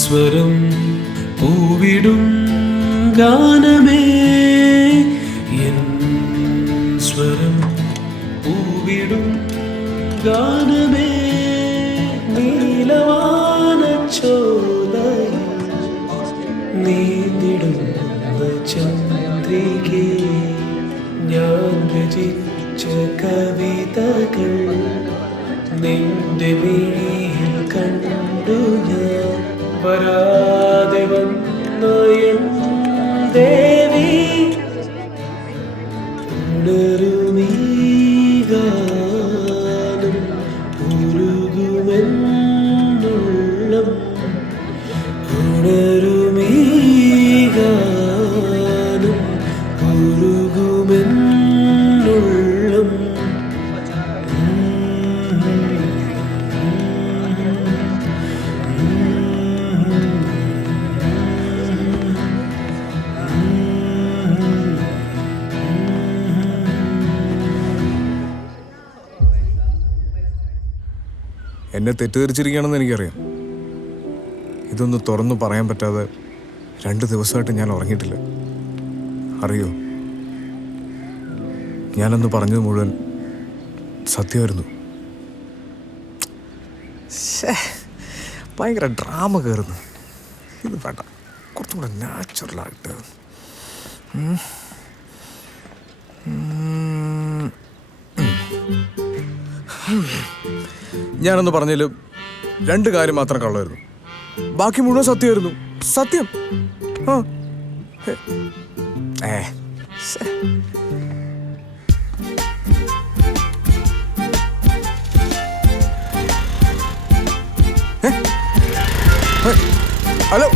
സ്വരം പൂവിടും ഗാനമേ എൻ സ്വരം പൂവിടും ഗാനമേ നീലവാനച്ചോലയിൽ നീന്തിടുന്ന ചന്ദ്രികേ ഞാൻ രചിച്ച കവിതകൾ നിന്റെ മിഴിയിൽ കണ്ടു ഞാൻ വരാതെ വന്ന എൻ ദേവി ഉണരുമീ ഗാനം ഉരുകുമെന്നുള്ളം ഉണരുമീ ഗാനം ഉരുകുമെന്നുള്ളം എന്നെ തെറ്റിദ്ധരിച്ചിരിക്കുകയാണെന്ന് എനിക്കറിയാം. ഇതൊന്ന് തുറന്നു പറയാൻ പറ്റാതെ 2 ദിവസമായിട്ട് ഞാൻ ഉറങ്ങിയിട്ടില്ല. അറിയോ, ഞാനന്ന് പറഞ്ഞത് മുഴുവൻ സത്യമായിരുന്നു. ഭയങ്കര ഡ്രാമ കയറുന്നു. ഇത് വേണ്ട, കുറച്ചും കൂടെ നാച്ചുറലായിട്ട്. ഞാനൊന്ന് പറഞ്ഞാലും 2 കാര്യം മാത്രം കള്ളായിരുന്നു, ബാക്കി മുഴുവൻ സത്യമായിരുന്നു. സത്യം. ഹലോ,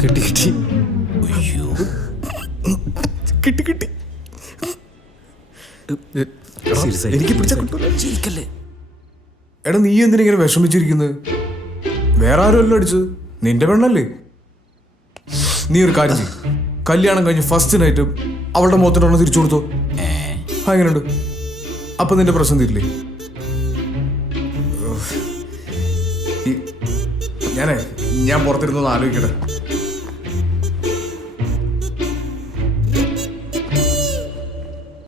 കിട്ടി കിട്ടി. അയ്യോ, കിട്ടി കിട്ടി. എനിക്ക് പിടിച്ചാ കിട്ടൂല. എടാ, നീ എന്തിനിങ്ങനെ വിഷമിച്ചിരിക്കുന്നത്? വേറെ ആരുമല്ലോ അടിച്ചത്, നിന്റെ പെണ്ണല്ലേ. നീ ഒരു കാര്യം ചെയ്യും, കല്യാണം കഴിഞ്ഞ് ഫസ്റ്റ് നൈറ്റ് അവളുടെ മുഖത്തിനൊന്ന് തിരിച്ചു കൊടുത്തോ. എങ്ങനെയുണ്ട്? അപ്പൊ നിന്റെ പ്രശ്നം തീരില്ലേ? ഞാൻ പുറത്തിരുന്നൊന്ന് ആലോചിക്കട്ടെ.